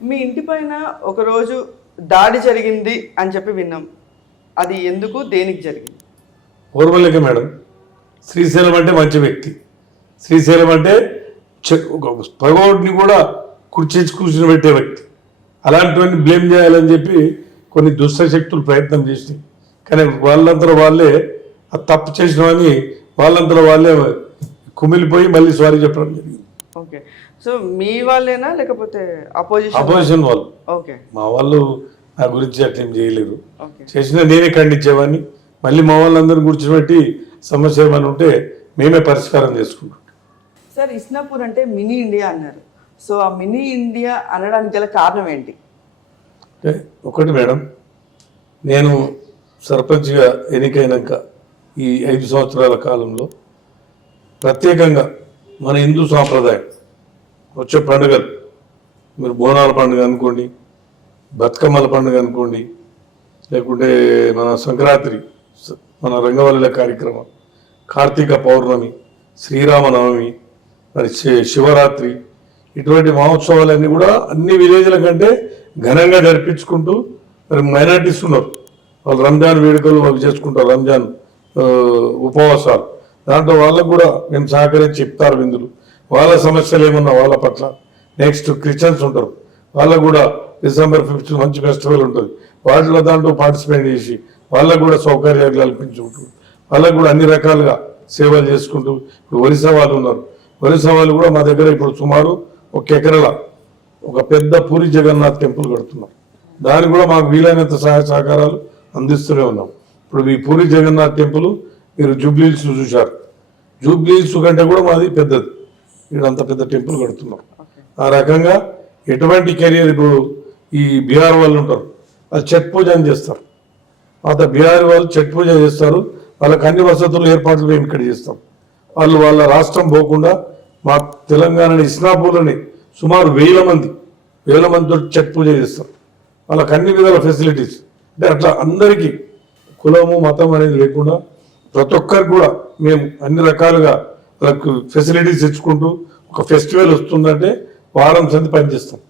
మీ ఇంటి పైన ఒకరోజు దాడి జరిగింది అని చెప్పి విన్నాం. అది ఎందుకు, దేనికి జరిగింది? ఊర్వలేక మేడం, శ్రీశైలం అంటే మంచి వ్యక్తి. శ్రీశైలం అంటే ఒక పగోడిని కూడా కూర్చొని పెట్టే వ్యక్తి. అలాంటివన్నీ బ్లేమ్ చేయాలని చెప్పి కొన్ని దుష్ట శక్తులు ప్రయత్నం చేసినాయి. కానీ వాళ్ళంతా వాళ్ళే ఆ తప్పు చేసినవని వాళ్ళంతా వాళ్ళే కుమిలిపోయి మళ్ళీ సారీ చెప్పడం జరిగింది. ఓకే, సో మీ వాళ్ళేనా లేకపోతే అపోజిషన్ వాళ్ళు? ఓకే, మా వాళ్ళు నా గురించి అట్లేం చేయలేరు. ఓకే, చేసినా నేనే ఖండించేవాడిని. మళ్ళీ మా వాళ్ళందరినీ కూర్చోబెట్టి సమస్య ఏమైనా ఉంటే మేమే పరిష్కారం చేసుకుంటాం. సార్ ఇస్నాపూర్ అంటే మినీ ఇండియా అన్నారు. సో ఆ మినీ ఇండియా అనడానికి గల కారణం ఏంటి? అంటే ఒకటి మేడం, నేను సర్పంచ్గా ఎన్నికైనాక ఈ 5 సంవత్సరాల కాలంలో ప్రత్యేకంగా మన హిందూ సాంప్రదాయం వచ్చే పండుగలు, మీరు బోనాల పండుగ అనుకోండి, బతుకమ్మల పండుగ అనుకోండి, లేకుంటే మన సంక్రాంతి, మన రంగవల్లుల కార్యక్రమం, కార్తీక పౌర్ణమి, శ్రీరామనవమి, మరి శివరాత్రి, ఇటువంటి మహోత్సవాలన్నీ కూడా అన్ని విలేజ్ల కంటే ఘనంగా జరిపించుకుంటూ మరి మైనార్టీస్ ఉన్నారు. వాళ్ళు రంజాన్ వేడుకలు అవి చేసుకుంటారు, రంజాన్ ఉపవాసాలు. దాంట్లో వాళ్ళకు కూడా మేము సహకరించి చెప్తారు విందులు. వాళ్ళ సమస్యలు ఏమన్నా వాళ్ళ పట్ల. నెక్స్ట్ క్రిస్టియన్స్ ఉంటారు, వాళ్ళకు కూడా December 5th మంచి ఫెస్టివల్ ఉంటుంది. వాటిలో దాంట్లో పార్టిసిపేట్ చేసి వాళ్ళకు కూడా సౌకర్యాలు కల్పించుకుంటూ వాళ్ళకు కూడా అన్ని రకాలుగా సేవలు చేసుకుంటూ. ఇప్పుడు ఒరిస్సా వాళ్ళు ఉన్నారు. ఒరిస్సా వాళ్ళు కూడా మా దగ్గర ఇప్పుడు సుమారు 1 ఎకరాల ఒక పెద్ద పూరి జగన్నాథ్ టెంపుల్ కడుతున్నాం. దానికి కూడా మాకు వీలైనంత సహాయ సహకారాలు అందిస్తూనే ఉన్నాం. ఇప్పుడు ఈ పూరి జగన్నాథ్ టెంపుల్ మీరు జూబ్లీ హిల్స్ చూశారు. జూబ్లీ హిల్స్ కంటే కూడా మాది పెద్దది. ఇక్కడ అంత పెద్ద టెంపుల్ కడుతున్నాం. ఆ రకంగా ఎటువంటి కెరియర్, ఇప్పుడు ఈ బీహార్ వాళ్ళు ఉంటారు, వాళ్ళు ఛట్ పూజ అని చేస్తారు. అంత బీహార్ వాళ్ళు ఛట్ పూజ చేస్తారు. వాళ్ళకి అన్ని వసతులు ఏర్పాట్లు మేము ఇక్కడ చేస్తాం. వాళ్ళు వాళ్ళ రాష్ట్రం పోకుండా మా తెలంగాణని ఇస్నాపూర్లని సుమారు 1000 మందితో ఛట్ పూజ చేస్తారు. వాళ్ళకి అన్ని విధాల ఫెసిలిటీస్. అంటే అట్లా అందరికీ కులము మతం అనేది లేకుండా ప్రతి ఒక్కరికి కూడా మేము అన్ని రకాలుగా వాళ్ళకు ఫెసిలిటీస్ ఇచ్చుకుంటూ ఒక ఫెస్టివల్ వస్తుందంటే వారం సంది పనిచేస్తాం.